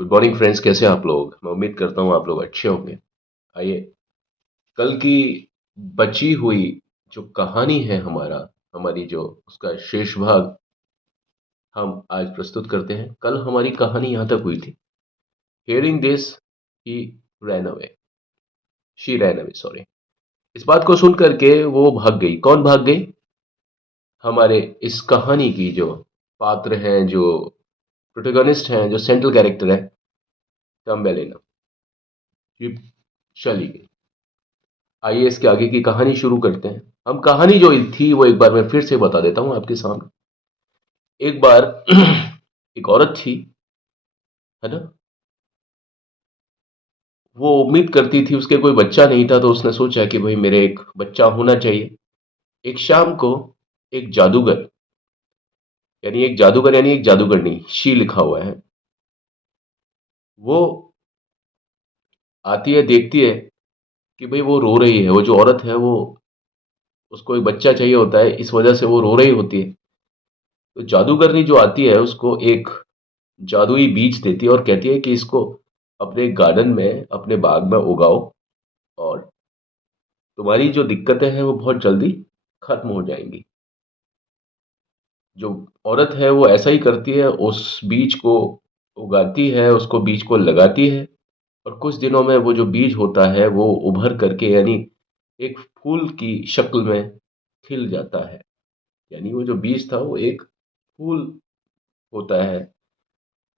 Good morning friends, कैसे हैं आप लोग। मैं उम्मीद करता हूँ आप लोग अच्छे होंगे। आइए, कल की बची हुई जो कहानी है हमारी जो उसका शेष भाग हम आज प्रस्तुत करते हैं। कल हमारी कहानी यहाँ तक हुई थी। Hearing this he ran away she ran away sorry. इस बात को सुन करके वो भाग गई। कौन भाग गई? हमारे इस कहानी की जो पात्र हैं, जो प्रोटोगनिस्ट हैं, जो सेंट्रल कैरेक्टर है, टम्बेलिना, ये चली गई। आइए इसके आगे की कहानी शुरू करते हैं। हम कहानी जो थी वो एक बार मैं फिर से बता देता हूँ आपके सामने। एक बार एक औरत थी, है ना। वो उम्मीद करती थी, उसके कोई बच्चा नहीं था, तो उसने सोचा कि भाई मेरे एक बच्चा होना चाहिए। एक शाम को एक जादूगर, यानी एक जादूगरनी, शी लिखा हुआ है, वो आती है, देखती है कि भाई वो रो रही है। वो जो औरत है वो, उसको एक बच्चा चाहिए होता है, इस वजह से वो रो रही होती है। तो जादूगरनी जो आती है उसको एक जादुई बीज देती है और कहती है कि इसको अपने गार्डन में, अपने बाग में उगाओ, और तुम्हारी जो दिक्कतें हैं वो बहुत जल्दी खत्म हो जाएंगी। जो औरत है वो ऐसा ही करती है, उस बीज को उगाती है, उसको बीज को लगाती है, और कुछ दिनों में वो जो बीज होता है वो उभर करके, यानी एक फूल की शक्ल में खिल जाता है। यानी वो जो बीज था वो एक फूल होता है,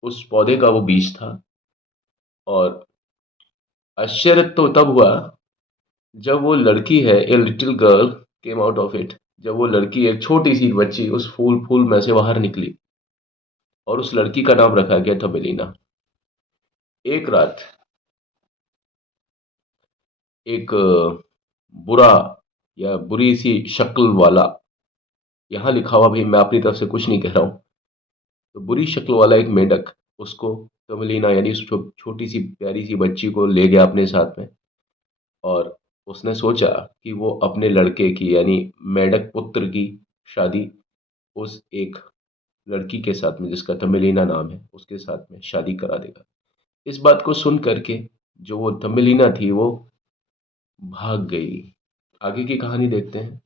उस पौधे का वो बीज था। और आश्चर्य तो तब हुआ जब वो लड़की है, a little girl came out of it, जब वो लड़की, एक छोटी सी बच्ची, उस फूल फूल में से बाहर निकली, और उस लड़की का नाम रखा गया था बेलिना। एक रात एक बुरा या बुरी सी शक्ल वाला, यहाँ लिखा हुआ, भी मैं अपनी तरफ से कुछ नहीं कह रहा हूँ, तो बुरी शक्ल वाला एक मेंढक उसको, तमलीना यानी उस छोटी सी प्यारी सी बच्ची को ले गया अपने साथ में। और उसने सोचा कि वो अपने लड़के की, यानी मेंढक पुत्र की शादी उस एक लड़की के साथ में, जिसका तमिलीना नाम है, उसके साथ में शादी करा देगा। इस बात को सुन करके जो वो तमिलीना थी वो भाग गई। आगे की कहानी देखते हैं।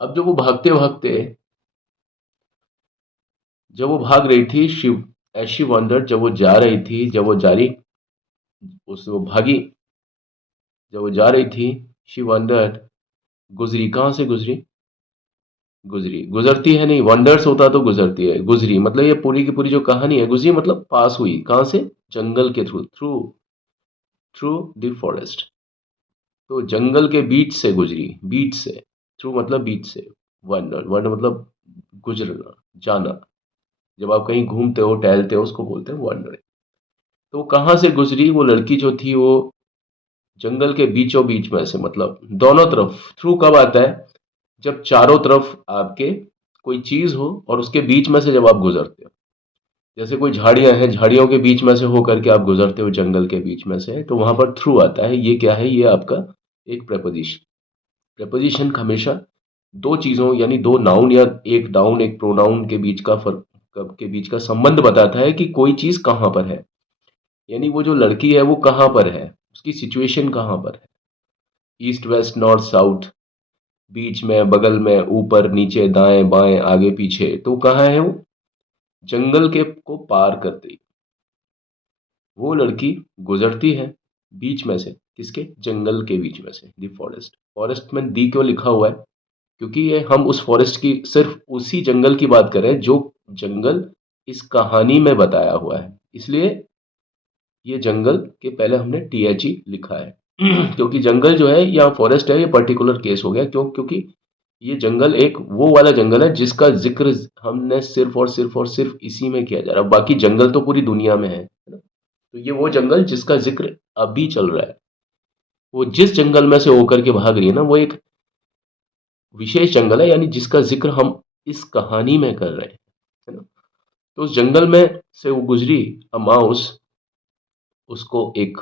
अब जब वो भाग रही थी, शिव ऐशी वंडर, जब वो जा रही थी, जब वो जारी उस वो भागी, जब वो जा रही थी, शी वंडर्ड, गुजरी। कहाँ से गुजरी? गुजरी, गुजरती है नहीं, वंडर्स होता तो गुजरती है, गुजरी मतलब ये पूरी की पूरी जो कहानी है, गुजरी मतलब पास हुई। कहाँ से? जंगल के through, through through the forest. तो जंगल के बीच से गुजरी, बीच से, थ्रू मतलब बीच से, वंडर, वंडर मतलब गुजरना, जाना। जब आप कहीं घूमते हो, टहलते हो, उसको बोलते हैं वंडर। तो कहाँ से गुजरी वो लड़की जो थी, वो जंगल के बीचों बीच में से, मतलब दोनों तरफ। थ्रू कब आता है? जब चारों तरफ आपके कोई चीज हो और उसके बीच में से जब आप गुजरते हो। जैसे कोई झाड़ियां हैं, झाड़ियों के बीच में से होकर के आप गुजरते हो, जंगल के बीच में से, तो वहां पर थ्रू आता है। ये क्या है? ये आपका एक प्रपोजिशन। प्रपोजिशन हमेशा दो चीजों, यानी दो नाउन या एक नाउन एक प्रोनाउन के बीच का फर्क, के बीच का संबंध बताता है कि कोई चीज कहाँ पर है। यानी वो जो लड़की है वो कहाँ पर है, उसकी सिचुएशन कहाँ पर है। ईस्ट वेस्ट नॉर्थ साउथ, बीच में, बगल में, ऊपर नीचे, दाएं बाएं, आगे पीछे, तो कहाँ है वो? जंगल के को पार करते ही वो लड़की गुजरती है बीच में से। किसके? जंगल के बीच में से, दी फॉरेस्ट। फॉरेस्ट में दी क्यों लिखा हुआ है? क्योंकि ये हम उस फॉरेस्ट की, सिर्फ उसी जंगल की बात कर रहे हैं जो जंगल इस कहानी में बताया हुआ है, इसलिए ये जंगल के पहले हमने THE लिखा है। क्योंकि जंगल जो है या फॉरेस्ट है, ये पर्टिकुलर केस हो गया। क्यों? क्योंकि ये जंगल एक वो वाला जंगल है जिसका जिक्र हमने सिर्फ और सिर्फ इसी में किया जा रहा है। बाकी जंगल तो पूरी दुनिया में है ना। तो ये वो जंगल जिसका जिक्र अभी चल रहा है, वो जिस जंगल में से होकर के भाग रही है ना, वो एक विशेष जंगल है, यानी जिसका जिक्र हम इस कहानी में कर रहे हैं, है ना। तो उस जंगल में से वो गुजरी। अ माउस, उसको एक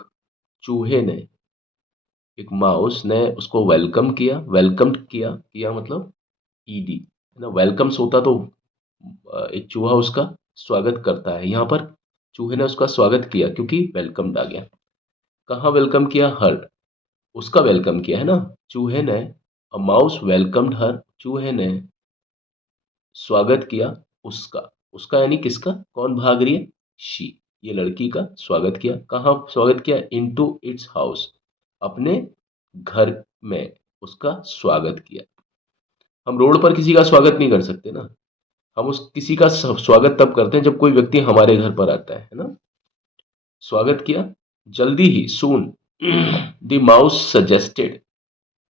चूहे ने, एक माउस ने उसको वेलकम किया। वेलकम किया, किया मतलब ED, है ना। वेलकम्स होता तो एक चूहा उसका स्वागत करता है। यहाँ पर चूहे ने उसका स्वागत किया क्योंकि वेलकम्ड आ गया। कहाँ वेलकम किया? हर, उसका वेलकम किया है ना। चूहे ने, अ माउस वेलकम्ड हर, चूहे ने स्वागत किया उसका। उसका यानी किसका? कौन भाग रही है? शी। ये लड़की का स्वागत किया। कहाँ स्वागत किया? इनटू इट्स हाउस, अपने घर में उसका स्वागत किया। हम रोड पर किसी का स्वागत नहीं कर सकते ना। हम उस किसी का स्वागत तब करते हैं जब कोई व्यक्ति हमारे घर पर आता है ना। स्वागत किया जल्दी ही, soon. The mouse suggested,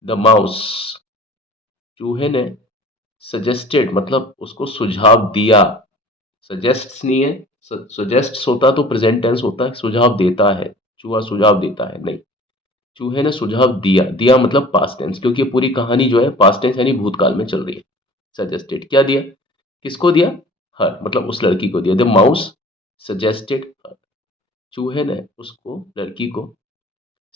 the mouse, चूहे ने सजेस्टेड मतलब उसको सुझाव दिया। सजेस्ट्स नहीं है, सजेस्ट होता तो प्रेजेंट टेंस होता है, सुझाव देता है, चूहा सुझाव देता है, नहीं। चूहे ने सुझाव दिया, दिया मतलब पास्ट टेंस, क्योंकि ये पूरी कहानी जो है पास्ट टेंस यानी भूतकाल में चल रही है। सजेस्टेड क्या दिया? किसको दिया? हर, मतलब उस लड़की को दिया। द माउस सजेस्टेड हर, चूहे ने उसको, लड़की को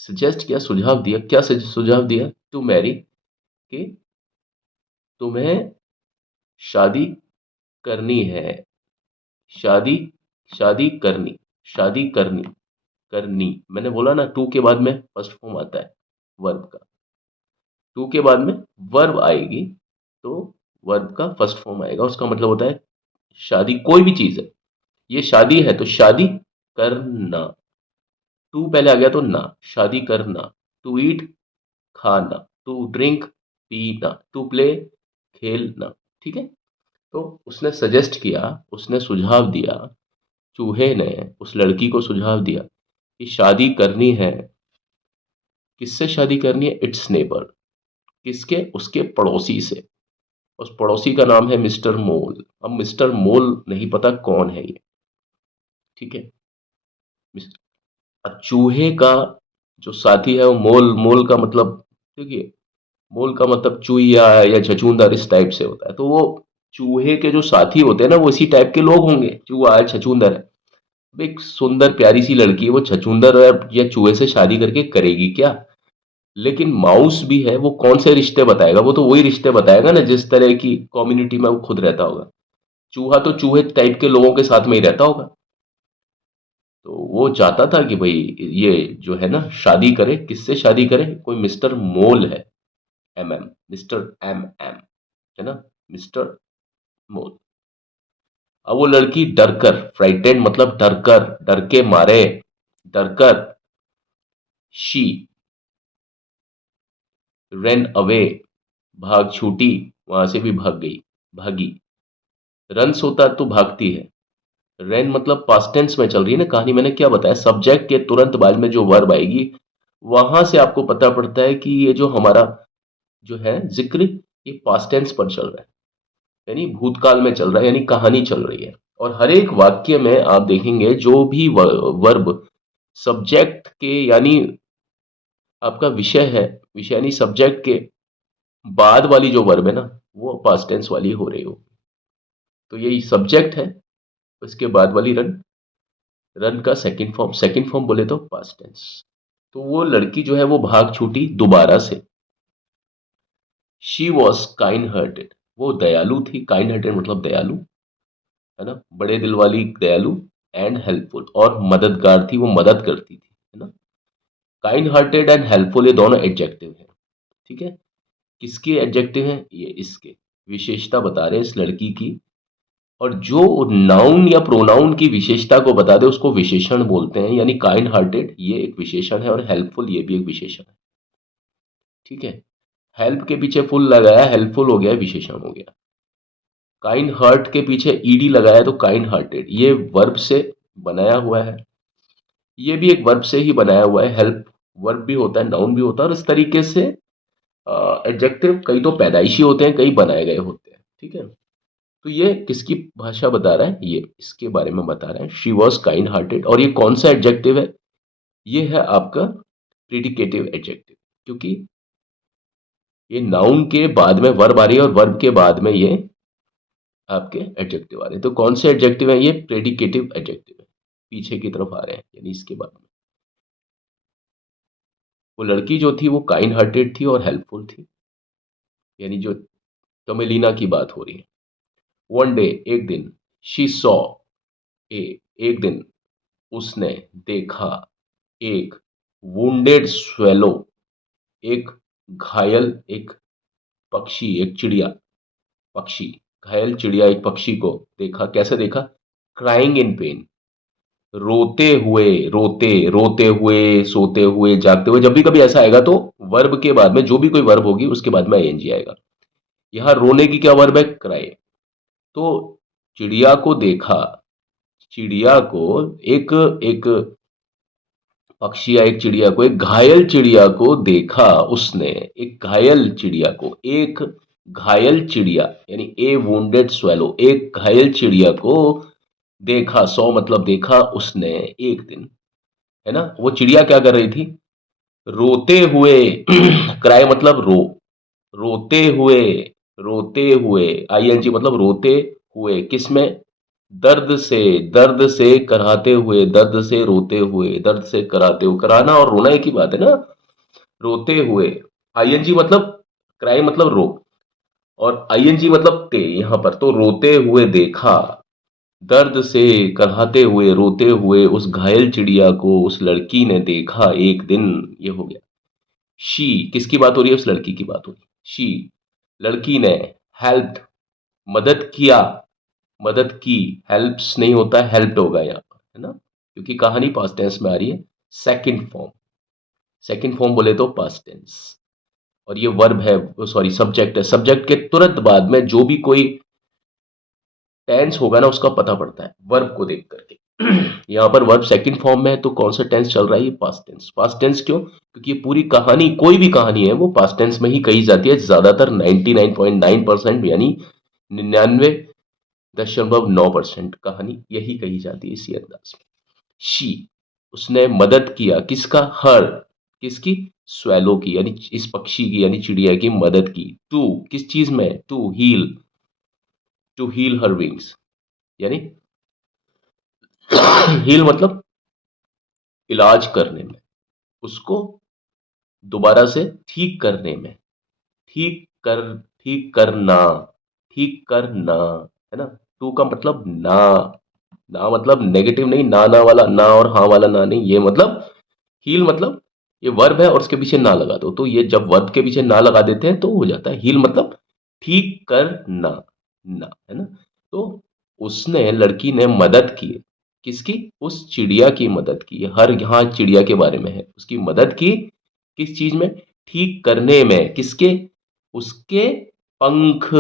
सजेस्ट किया, सुझाव दिया। क्या सुझाव दिया? टू मैरी, कि तुम्हें शादी करनी है। शादी, शादी करनी, शादी करनी, करनी, मैंने बोला ना टू के बाद में फर्स्ट फॉर्म आता है वर्ब का। टू के बाद में वर्ब आएगी तो वर्ब का फर्स्ट फॉर्म आएगा, उसका मतलब होता है शादी, कोई भी चीज है। ये शादी है तो शादी करना, टू पहले आ गया तो ना, शादी करना। टू ईट, खाना। टू ड्रिंक, पीना। टू प्ले, खेलना। ठीक है। तो उसने सजेस्ट किया, उसने सुझाव दिया, चूहे ने उस लड़की को सुझाव दिया कि शादी करनी है। किससे शादी करनी है? इट्स नेबर, किसके? उसके पड़ोसी से। उस पड़ोसी का नाम है मिस्टर मोल। अब मिस्टर मोल नहीं पता कौन है ये, ठीक है। अब चूहे का जो साथी है वो मोल, मोल का मतलब, देखिए, मोल का मतलब चूहिया या छछूंदर इस टाइप से होता है। तो वो चूहे के जो साथी होते हैं ना वो इसी टाइप के लोग होंगे। चूहा है, छछूंदर है। अब एक सुंदर प्यारी सी लड़की है, वो छछूंदर या चूहे से शादी करके करेगी क्या? लेकिन माउस भी है, वो कौन से रिश्ते बताएगा? वो तो वही रिश्ते बताएगा ना जिस तरह की कम्युनिटी में वो खुद रहता होगा। चूहा तो चूहे टाइप के लोगों के साथ में ही रहता होगा। तो वो चाहता था कि भाई ये जो है ना शादी करे। किससे शादी करे? कोई मिस्टर मोल है, M M, mister M M, है ना, मिस्टर मोल। अब वो लड़की डरकर, फ्राइटेंड मतलब डरकर, डर के मारे, डरकर, शी रेन अवे, भाग छूटी, वहां से भी भाग गई, भागी। रन्स होता तो भागती है। रेन मतलब पास्ट टेंस में चल रही है ना कहानी। मैंने क्या बताया, सब्जेक्ट के तुरंत बाद में जो वर्ब आएगी वहां से आपको पता पड़ता है कि ये जो हमारा जो है जिक्र, ये पास्ट टेंस पर चल रहा है, यानी भूतकाल में चल रहा है, यानी कहानी चल रही है। और हर एक वाक्य में आप देखेंगे जो भी वर्ब सब्जेक्ट के यानी आपका विषय है, विषय यानी सब्जेक्ट के बाद वाली जो वर्ब है ना वो पास्ट टेंस वाली हो रही हो। तो यही सब्जेक्ट है, उसके बाद वाली रन, रन का सेकंड फॉर्म, सेकंड फॉर्म बोले तो पास्ट टेंस। तो वो लड़की जो है वो भाग छूटी दोबारा से। शी वॉज काइंड हार्टेड, वो दयालु थी। काइंड हार्टेड मतलब दयालु, है ना, बड़े दिल वाली, दयालु। एंड हेल्पफुल, और मददगार थी, वो मदद करती थी, है ना। काइंड हार्टेड एंड हेल्पफुल ये दोनों एडजेक्टिव हैं, ठीक है। किसके एडजेक्टिव हैं? ये इसके विशेषता बता रहे हैं इस लड़की की। और जो नाउन या प्रोनाउन की विशेषता को बता दे उसको विशेषण बोलते हैं। यानी काइंड हार्टेड ये एक विशेषण है और हेल्पफुल ये भी एक विशेषण है, ठीक है। हेल्प के पीछे फुल लगाया, हेल्पफुल हो गया, विशेषण हो गया। काइंड हार्ट के पीछे ईडी लगाया तो काइंड हार्टेड, ये वर्ब से बनाया हुआ है। ये भी एक वर्ब से ही बनाया हुआ है। हेल्प वर्ब भी होता है, नाउन भी होता है, और इस तरीके से एडजेक्टिव कई तो पैदाइशी होते हैं, कई बनाए गए होते हैं, ठीक है। तो ये किसकी भाषा बता रहा है? ये इसके बारे में बता रहा है, शी वॉज काइंड हार्टेड। और ये कौन सा एडजेक्टिव है? ये है आपका प्रीडिकेटिव एडजेक्टिव, क्योंकि ये नाउन के बाद में वर्ब आ रही है और वर्ब के बाद में ये आपके एडजेक्टिव आ रहे हैं। तो कौन से एडजेक्टिव है? ये प्रेडिकेटिव एडजेक्टिव है, पीछे की तरफ आ रहे हैं, यानी इसके बाद में। वो लड़की जो थी वो काइंड हार्टेड थी और हेल्पफुल थी, यानी जो तमेलीना की बात हो रही है। वन डे, एक दिन, शी सॉ, ए, एक दिन, उसने देखा एक वुंडेड स्वेलो, एक घायल एक पक्षी, एक चिड़िया, पक्षी, घायल चिड़िया एक पक्षी को देखा। कैसे देखा? क्राइंग इन पेन, रोते हुए, रोते रोते हुए, सोते हुए, जागते हुए। जब भी कभी ऐसा आएगा तो वर्ब के बाद में जो भी कोई वर्ब होगी उसके बाद में आईएनजी आएगा। यहां रोने की क्या वर्ब है? क्राई। तो चिड़िया को देखा, चिड़िया को एक एक पक्षी या एक चिड़िया को, एक घायल चिड़िया को देखा उसने, एक घायल चिड़िया को, एक घायल चिड़िया यानी ए वुंडेड स्वेलो, एक घायल चिड़िया को देखा। सौ मतलब देखा उसने एक दिन, है ना। वो चिड़िया क्या कर रही थी? रोते हुए क्राई मतलब रो, रोते हुए, रोते हुए, आईएनजी मतलब रोते हुए, किसमें? दर्द से, दर्द से कराते हुए, दर्द से रोते हुए, दर्द से कराते हुए। कराना और रोना एक ही बात है ना। रोते हुए, आईएनजी मतलब क्राई मतलब रो, और आईएनजी मतलब ते यहां पर। तो रोते हुए देखा, दर्द से कराहते हुए, रोते हुए उस घायल चिड़िया को उस लड़की ने देखा एक दिन। ये हो गया। शी, किसकी बात हो रही है? उस लड़की की बात हो रही है। शी, लड़की ने, हेल्प, मदद किया, मदद की, हेल्प्स नहीं होता, हेल्प्ड होगा यहाँ पर, है ना, क्योंकि कहानी पास्ट टेंस में आ रही है। सेकंड फॉर्म, सेकंड फॉर्म बोले तो पास्ट टेंस। और ये वर्ब है, सॉरी सब्जेक्ट है। सब्जेक्ट के तुरंत बाद में जो भी कोई टेंस होगा ना उसका पता पड़ता है वर्ब को देख करके। यहाँ पर वर्ब सेकंड फॉर्म में है तो कौन सा टेंस चल रहा है? ये पास्ट टेंस। पास्ट टेंस क्यों? क्योंकि ये पूरी कहानी, कोई भी कहानी है वो पास्ट टेंस में ही कही जाती है ज्यादातर। 99.9% यानी 99.9% कहानी यही कही जाती है इसी अंदाज में। शी, उसने मदद किया, किसका? हर, किसकी? स्वेलो की, यानी इस पक्षी की यानी चिड़िया की मदद की। टू, किस चीज में? To heal, to heal her wings, यानी हील मतलब इलाज करने में, उसको दोबारा से ठीक करने में, ठीक कर, ठीक करना, ठीक करना, है ना। टू का मतलब ना, ना मतलब नेगेटिव नहीं, ना वाला ना और हाँ वाला ना नहीं, ये मतलब हील मतलब ये वर्ब है और उसके पीछे ना लगा दो, तो ये जब वर्ब के पीछे ना लगा देते हैं तो हो जाता है हील मतलब ठीक करना, ना, है ना। तो उसने, लड़की ने मदद की, किसकी? उस चिड़िया की मदद की। हर यहाँ चिड़िया के बारे में है, उसकी मदद की किस चीज में? ठीक करने में। किसके? उसके पंख,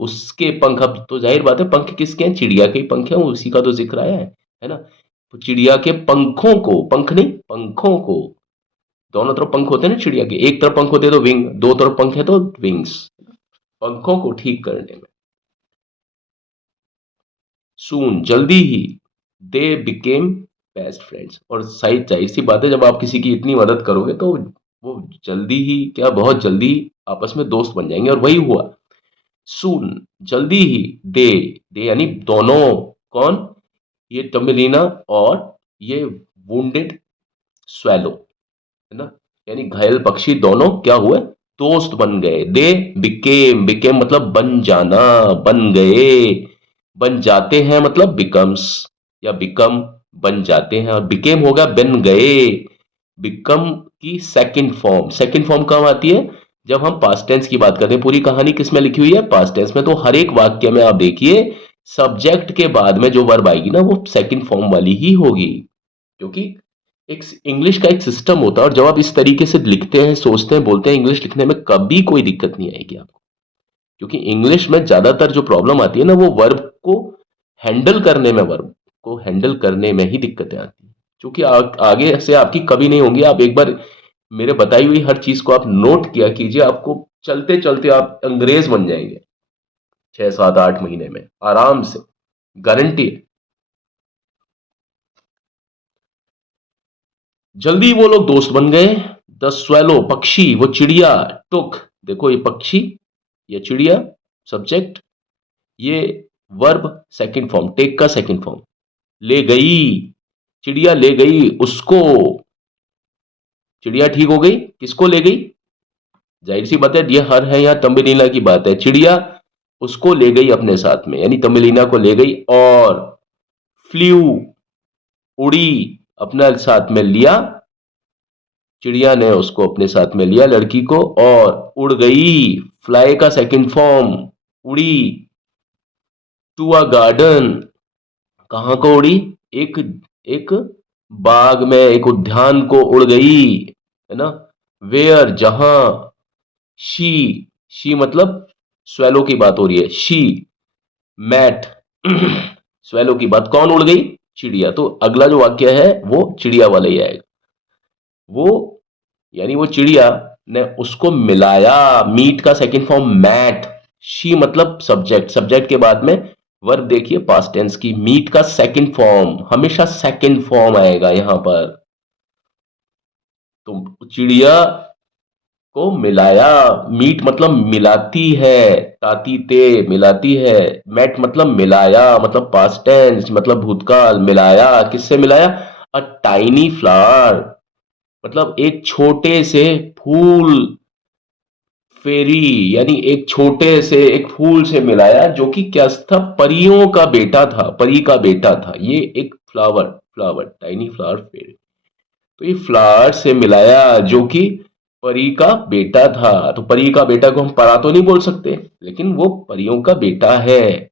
उसके पंख। अब तो जाहिर बात है पंख किसके हैं? चिड़िया के ही पंख हैं, उसी का तो जिक्र आया है ना। तो चिड़िया के पंखों को, पंख नहीं पंखों को, दोनों तरफ पंख होते हैं ना चिड़िया के, एक तरफ पंख होते हैं तो विंग, दो तरफ पंख है तो विंग्स, पंखों को ठीक करने में। सून, जल्दी ही, दे बिकेम बेस्ट फ्रेंड्स। और सही, जाहिर सी बात है जब आप किसी की इतनी मदद करोगे तो वो जल्दी ही क्या, बहुत जल्दी आपस में दोस्त बन जाएंगे, और वही हुआ। सून, जल्दी ही, दे, दे यानी दोनों, कौन? ये टम्बेलिना और ये वुंडेड स्वेलो, है ना, यानी घायल पक्षी, दोनों क्या हुए? दोस्त बन गए। दे बिकेम, बिकेम मतलब बन जाना, बन गए, बन जाते हैं मतलब बिकम्स, या बिकम, बन जाते हैं, और बिकेम होगा बन गए। बिकम की सेकंड फॉर्म, सेकंड फॉर्म कब आती है? जब हम पास्ट टेंस की बात करते हैं। पूरी कहानी किस में लिखी हुई है? पास्ट टेंस में। तो हर एक वाक्य में आप देखिए सब्जेक्ट के बाद में जो वर्ब आएगी ना वो सेकंड फॉर्म वाली ही होगी, क्योंकि एक इंग्लिश का एक सिस्टम होता है, और जब आप इस तरीके से लिखते हैं, सोचते हैं, बोलते हैं, इंग्लिश लिखने में कभी कोई दिक्कत नहीं आएगी आपको। क्योंकि इंग्लिश में ज्यादातर जो प्रॉब्लम आती है ना वो वर्ब को हैंडल करने में, वर्ब को हैंडल करने में ही दिक्कतें आती हैं, क्योंकि आगे से आपकी कभी नहीं होंगी। आप एक बार मेरे बताई हुई हर चीज को आप नोट किया कीजिए, आपको चलते चलते आप अंग्रेज बन जाएंगे 6 7 8 महीने में आराम से, गारंटी है। जल्दी वो लोग दोस्त बन गए। द स्वेलो, पक्षी, वो चिड़िया, टुक, देखो ये पक्षी, ये चिड़िया सब्जेक्ट, ये वर्ब सेकंड फॉर्म, टेक का सेकंड फॉर्म, ले गई, चिड़िया ले गई उसको, चिड़िया ठीक हो गई, किसको ले गई? जाहिर सी बात है ये हर है, यहाँ तम्बेलिना की बात है। चिड़िया उसको ले गई अपने साथ में, यानी तम्बेलिना को ले गई, और फ्लू, उड़ी अपना साथ में लिया, चिड़िया ने उसको अपने साथ में लिया लड़की को और उड़ गई। फ्लाई का सेकंड फॉर्म उड़ी। टू अ गार्डन, कहाँ को उड़ी? एक एक बाग में, एक उद्यान को उड़ गई, है ना। वेयर, जहां। शी, शी मतलब स्वेलो की बात हो रही है। शी मैट स्वेलो की बात, कौन उड़ गई? चिड़िया। तो अगला जो वाक्य है वो चिड़िया वाला ही आएगा। वो यानी वो चिड़िया ने उसको मिलाया। मीट का सेकंड फॉर्म मैट। शी मतलब सब्जेक्ट, सब्जेक्ट के बाद में वर्ब देखिए पास्ट टेंस की। मीट का सेकंड फॉर्म, हमेशा सेकंड फॉर्म आएगा यहां पर। तो चिड़िया को मिलाया। मीट मतलब मिलाती है, ताती ते मिलाती है। मैट मतलब मिलाया, मतलब पास्ट टेंस, मतलब भूतकाल। मिलाया, किससे मिलाया? अ टाइनी फ्लावर, मतलब एक छोटे से फूल। फेरी यानी एक छोटे से एक फूल से मिलाया, जो कि क्या था? परियों का बेटा था, परी का बेटा था। ये एक फ्लावर, फ्लावर टाइनी फ्लावर फेरी। तो ये फ्लावर से मिलाया जो कि परी का बेटा था। तो परी का बेटा को हम परा तो नहीं बोल सकते, लेकिन वो परियों का बेटा है।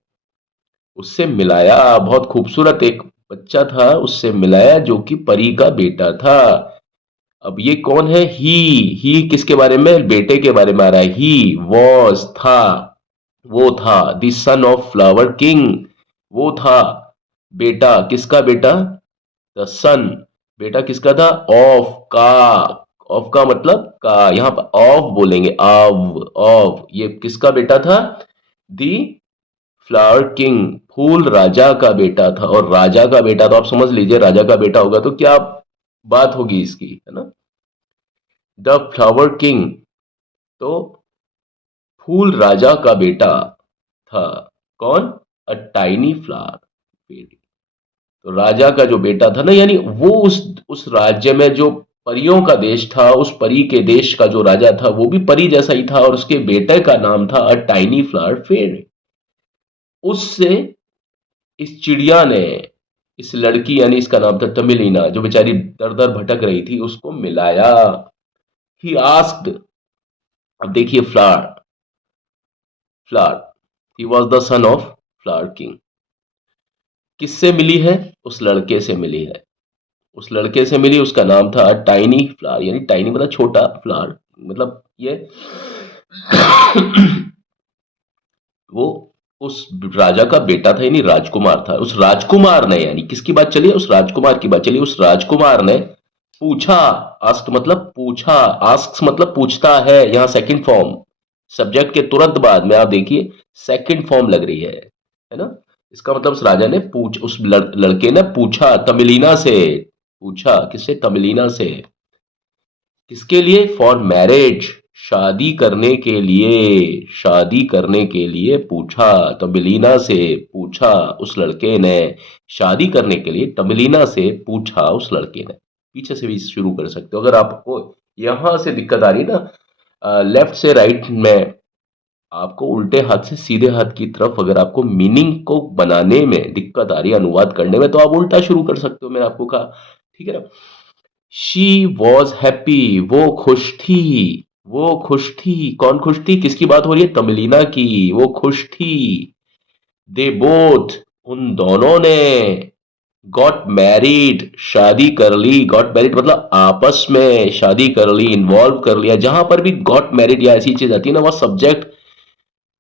उससे मिलाया, बहुत खूबसूरत एक बच्चा था, उससे मिलाया जो कि परी का बेटा था। अब ये कौन है? ही किसके बारे में? बेटे के बारे में आ रहा है। ही वॉज था, वो था the son of flower king. वो था बेटा, किसका बेटा? द सन, बेटा किसका था? ऑफ का। ऑफ का मतलब का, यहां पर ऑफ बोलेंगे, ऑफ ये किसका बेटा था? दी फ्लावर किंग, फूल राजा का बेटा था। और राजा का बेटा तो आप समझ लीजिए, राजा का बेटा होगा तो क्या बात होगी इसकी, है ना। द फ्लावर किंग, तो फूल राजा का बेटा था। कौन? A tiny flower. तो राजा का जो बेटा था ना, यानी वो उस राज्य में जो परियों का देश था, उस परी के देश का जो राजा था वो भी परी जैसा ही था, और उसके बेटे का नाम था अ टाइनी फ्लावर फेयर। उससे इस चिड़िया ने इस लड़की, यानी इसका नाम था तमिलीना, जो बेचारी दर दर भटक रही थी, उसको मिलाया। ही आस्क्ड, अब देखिए flower, flower, he was the son of flower king. किससे मिली है? उस लड़के से मिली है। उस लड़के से मिली, उसका नाम था टाइनी फ्लावर, यानी टाइनी मतलब छोटा, फ्लावर मतलब ये वो उस राजा का बेटा था, यानी राजकुमार था। उस राजकुमार ने, यानी किसकी बात चली है? उस राजकुमार की बात चली। उस राजकुमार ने पूछा। आस्क मतलब पूछा, आस्क मतलब पूछता है, यहां सेकंड फॉर्म, सब्जेक्ट के तुरंत बाद में आप देखिए सेकंड फॉर्म लग रही है ना। इसका मतलब उस राजा ने उस लड़के ने पूछा तमिलीना से। पूछा किससे? तमिलीना से। किसके लिए? फॉर मैरिज, शादी करने के लिए। शादी करने के लिए पूछा, तमिलीना से पूछा उस लड़के ने। शादी करने के लिए तमिलीना से पूछा उस लड़के ने। पीछे से भी शुरू कर सकते हो अगर आपको यहां से दिक्कत आ रही है ना, लेफ्ट से राइट में, आपको उल्टे हाथ से सीधे हाथ की तरफ अगर आपको मीनिंग को बनाने में दिक्कत आ रही है, अनुवाद करने में, तो आप उल्टा शुरू कर सकते हो, मैंने आपको कहा। ठीक है ना। शी वॉज हैप्पी, वो खुश थी। वो खुश थी, कौन खुश थी? किसकी बात हो रही है? तमिलीना की। वो खुश थी। दे बोथ, उन दोनों ने। गॉट मैरिड, शादी कर ली। गॉट मैरिड मतलब आपस में शादी कर ली, इन्वॉल्व कर लिया। जहां पर भी गॉट मैरिड या ऐसी चीज आती है ना, वह सब्जेक्ट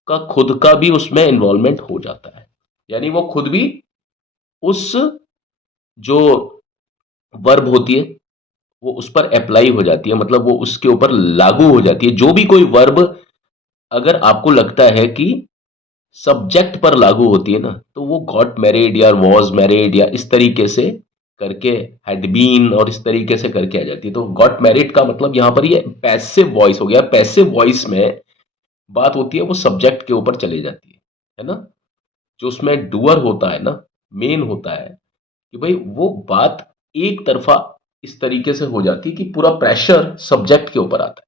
का खुद का भी उसमें इन्वॉल्वमेंट हो जाता है, यानी वो खुद भी उस जो वर्ब होती है वो उस पर अप्लाई हो जाती है, मतलब वो उसके ऊपर लागू हो जाती है। जो भी कोई वर्ब अगर आपको लगता है कि सब्जेक्ट पर लागू होती है ना, तो वो गॉट मैरिड या वॉज मैरिड या इस तरीके से करके, हैड बीन और इस तरीके से करके आ जाती है। तो गॉट मैरिड का मतलब यहां पर ये पैसिव वॉइस हो गया। पैसिव वॉइस में बात होती है वो सब्जेक्ट के ऊपर चली जाती है ना। जो उसमें डूअर होता है ना, मेन होता है कि भाई वो बात एक तरफा इस तरीके से हो जाती है कि पूरा प्रेशर सब्जेक्ट के ऊपर आता है।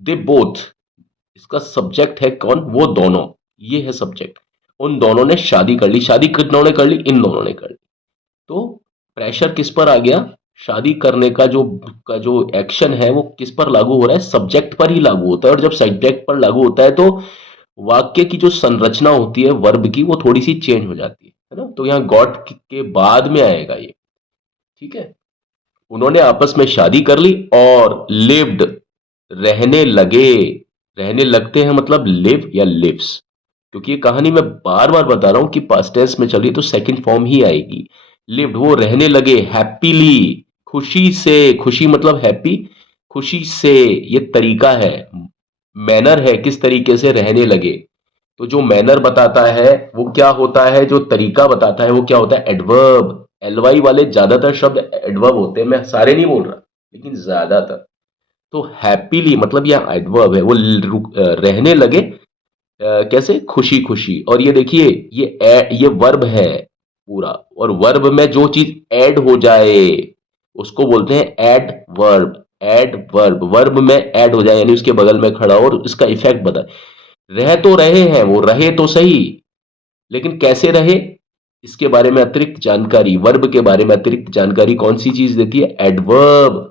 दे बोथ, इसका सब्जेक्ट है कौन? वो दोनों, ये है सब्जेक्ट। उन दोनों ने शादी कर ली। शादी किन दोनों ने कर ली? इन दोनों ने कर ली। तो प्रेशर किस पर आ गया? शादी करने का जो एक्शन है वो किस पर लागू हो रहा है? सब्जेक्ट पर ही लागू होता है, और जब सब्जेक्ट पर लागू होता है तो वाक्य की जो संरचना होती है वर्ब की वो थोड़ी सी चेंज हो जाती है ना? तो यहाँ गॉट के बाद में आएगा ये। ठीक है, उन्होंने आपस में शादी कर ली और लिव्ड, रहने लगे। रहने लगते हैं मतलब लिव या लिव्स, क्योंकि ये कहानी मैं बार बार बता रहा हूं कि पास्ट टेंस में चल रही है तो सेकंड फॉर्म ही आएगी। लिव्ड, वो रहने लगे हैप्पीली, खुशी से। खुशी मतलब हैप्पी, खुशी से ये तरीका है, मैनर है, किस तरीके से रहने लगे। तो जो मैनर बताता है वो क्या होता है, जो तरीका बताता है वो क्या होता है? एडवर्ब। एलवाई वाले ज्यादातर शब्द एडवर्ब होते हैं, मैं सारे नहीं बोल रहा लेकिन ज्यादातर। तो हैप्पीली मतलब यह एडवर्ब है, वो रहने लगे कैसे? खुशी खुशी। और ये देखिए, ये वर्ब है पूरा, और वर्ब में जो चीज ऐड हो जाए उसको बोलते हैं ad verb. Ad verb, verb में ऐड हो जाए यानी उसके बगल में खड़ा हो और इसका इफेक्ट बताए। रह तो रहे हैं, वो रहे तो सही, लेकिन कैसे रहे इसके बारे में अतिरिक्त जानकारी, वर्ब के बारे में अतिरिक्त जानकारी कौन सी चीज देती है? एडवर्ब।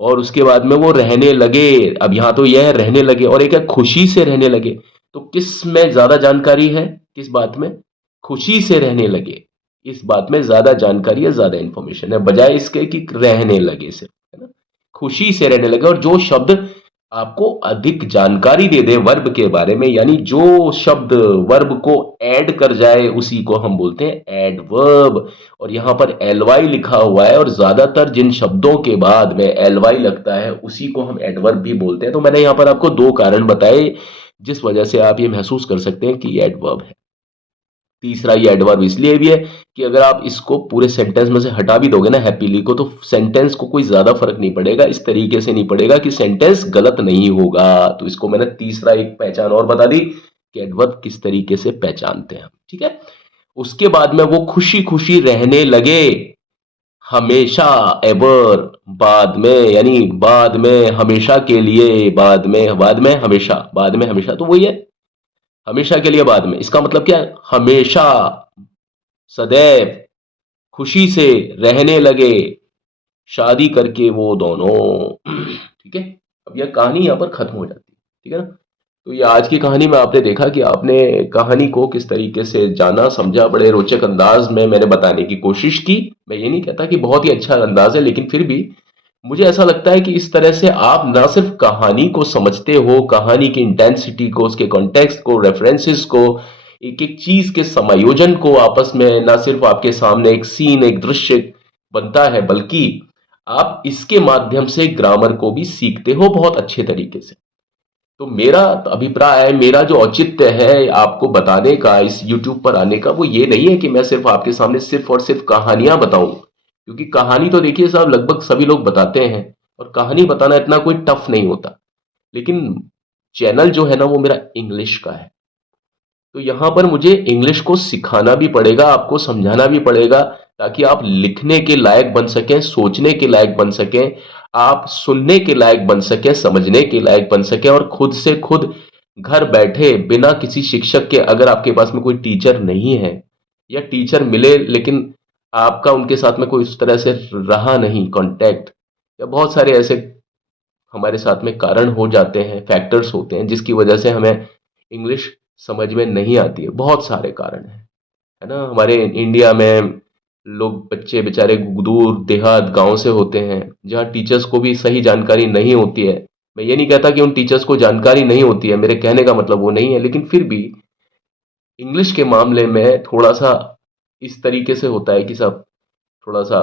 और उसके बाद में वो रहने लगे, अब यहां तो यह है रहने लगे, और एक है खुशी से रहने लगे। तो किस में ज्यादा जानकारी है? किस बात में? खुशी से रहने लगे, इस बात में ज्यादा जानकारी है, ज्यादा इंफॉर्मेशन है, बजाय इसके कि रहने लगे से, है ना? खुशी से रहने लगे। और जो शब्द आपको अधिक जानकारी दे दे वर्ब के बारे में, यानी जो शब्द वर्ब को ऐड कर जाए उसी को हम बोलते हैं एडवर्ब। और यहां पर एल वाई लिखा हुआ है, और ज्यादातर जिन शब्दों के बाद में एल वाई लगता है उसी को हम एडवर्ब भी बोलते हैं। तो मैंने यहां पर आपको दो कारण बताए जिस वजह से आप ये महसूस कर सकते हैं कि ये एडवर्ब है। तीसरा, ये एडवर्ब इसलिए भी है कि अगर आप इसको पूरे सेंटेंस में से हटा भी दोगे ना हैप्पीली को, तो सेंटेंस को कोई ज्यादा फर्क नहीं पड़ेगा, इस तरीके से नहीं पड़ेगा कि सेंटेंस गलत नहीं होगा। तो इसको मैंने तीसरा एक पहचान और बता दी कि एडवर्ब किस तरीके से पहचानते हैं हम। ठीक है, उसके बाद में वो खुशी खुशी रहने लगे हमेशा, एवर, बाद में, यानी बाद में हमेशा के लिए, बाद में, बाद में हमेशा, बाद में हमेशा, तो वही है हमेशा के लिए बाद में। इसका मतलब क्या है? हमेशा, सदैव खुशी से रहने लगे शादी करके वो दोनों। ठीक है, अब यह कहानी यहां पर खत्म हो जाती है। ठीक है ना? तो ये आज की कहानी में आपने देखा कि आपने कहानी को किस तरीके से जाना समझा, बड़े रोचक अंदाज में मैंने बताने की कोशिश की। मैं ये नहीं कहता कि बहुत ही अच्छा अंदाज है, लेकिन फिर भी मुझे ऐसा लगता है कि इस तरह से आप ना सिर्फ कहानी को समझते हो, कहानी की इंटेंसिटी को, उसके कॉन्टेक्स्ट को, रेफरेंसेस को, एक एक चीज के समायोजन को आपस में, ना सिर्फ आपके सामने एक सीन, एक दृश्य बनता है, बल्कि आप इसके माध्यम से ग्रामर को भी सीखते हो बहुत अच्छे तरीके से। तो मेरा अभिप्राय, मेरा जो औचित्य है आपको बताने का, इस YouTube पर आने का, वो ये नहीं है कि मैं सिर्फ आपके सामने सिर्फ और सिर्फ कहानियां बताऊं, क्योंकि कहानी तो देखिए साहब लगभग सभी लोग बताते हैं, और कहानी बताना इतना कोई टफ नहीं होता। लेकिन चैनल जो है ना वो मेरा इंग्लिश का है, तो यहां पर मुझे इंग्लिश को सिखाना भी पड़ेगा, आपको समझाना भी पड़ेगा, ताकि आप लिखने के लायक बन सकें, सोचने के लायक बन सकें, आप सुनने के लायक बन सकें, समझने के लायक बन सकें, और खुद से खुद घर बैठे बिना किसी शिक्षक के, अगर आपके पास में कोई टीचर नहीं है, या टीचर मिले लेकिन आपका उनके साथ में कोई उस तरह से रहा नहीं कांटेक्ट, या बहुत सारे ऐसे हमारे साथ में कारण हो जाते हैं, फैक्टर्स होते हैं जिसकी वजह से हमें इंग्लिश समझ में नहीं आती है। बहुत सारे कारण हैं, है ना? हमारे इंडिया में लोग, बच्चे बेचारे दूर देहात गांव से होते हैं, जहाँ टीचर्स को भी सही जानकारी नहीं होती है। मैं ये नहीं कहता कि उन टीचर्स को जानकारी नहीं होती है, मेरे कहने का मतलब वो नहीं है, लेकिन फिर भी इंग्लिश के मामले में थोड़ा सा इस तरीके से होता है कि सब थोड़ा सा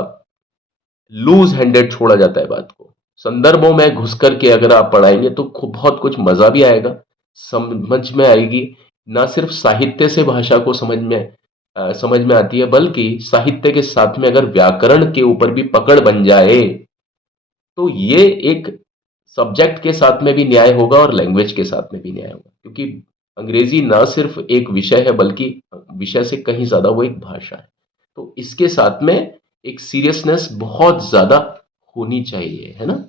लूज हैंडेड छोड़ा जाता है बात को। संदर्भों में घुस करके अगर आप पढ़ाएंगे तो बहुत कुछ मजा भी आएगा, समझ में आएगी। ना सिर्फ साहित्य से भाषा को समझ में आती है, बल्कि साहित्य के साथ में अगर व्याकरण के ऊपर भी पकड़ बन जाए तो ये एक सब्जेक्ट के साथ में भी न्याय होगा और लैंग्वेज के साथ में भी न्याय होगा, क्योंकि अंग्रेजी ना सिर्फ एक विषय है बल्कि विषय से कहीं ज्यादा वो एक भाषा है। तो इसके साथ में एक सीरियसनेस बहुत ज्यादा होनी चाहिए, है ना?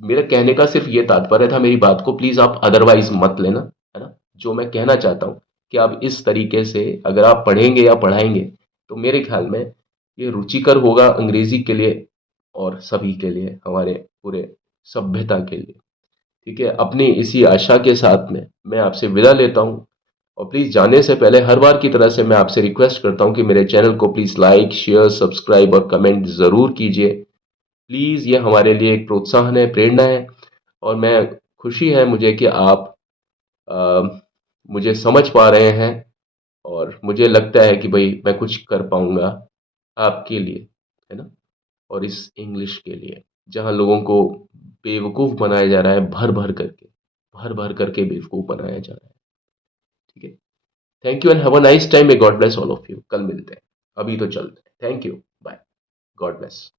मेरे कहने का सिर्फ ये तात्पर्य था, मेरी बात को प्लीज आप अदरवाइज मत लेना, है ना? जो मैं कहना चाहता हूं कि आप इस तरीके से अगर आप पढ़ेंगे या पढ़ाएंगे तो मेरे ख्याल में ये रुचिकर होगा अंग्रेजी के लिए और सभी के लिए, हमारे पूरे सभ्यता के लिए। ठीक है, अपनी इसी आशा के साथ में मैं आपसे विदा लेता हूँ। और प्लीज़ जाने से पहले हर बार की तरह से मैं आपसे रिक्वेस्ट करता हूँ कि मेरे चैनल को प्लीज़ लाइक, शेयर, सब्सक्राइब और कमेंट ज़रूर कीजिए। प्लीज़, ये हमारे लिए एक प्रोत्साहन है, प्रेरणा है। और मैं खुशी है मुझे कि आप अ, मुझे समझ पा रहे हैं और मुझे लगता है कि भाई मैं कुछ कर पाऊँगा आपके लिए, है ना? और इस इंग्लिश के लिए, जहाँ लोगों को बेवकूफ़ बनाया जा रहा है भर भर करके बेवकूफ़ बनाया जा रहा है। ठीक है, thank you and have a nice time, may God bless all of you. कल मिलते हैं, अभी तो चलते हैं। Thank you, bye, God bless.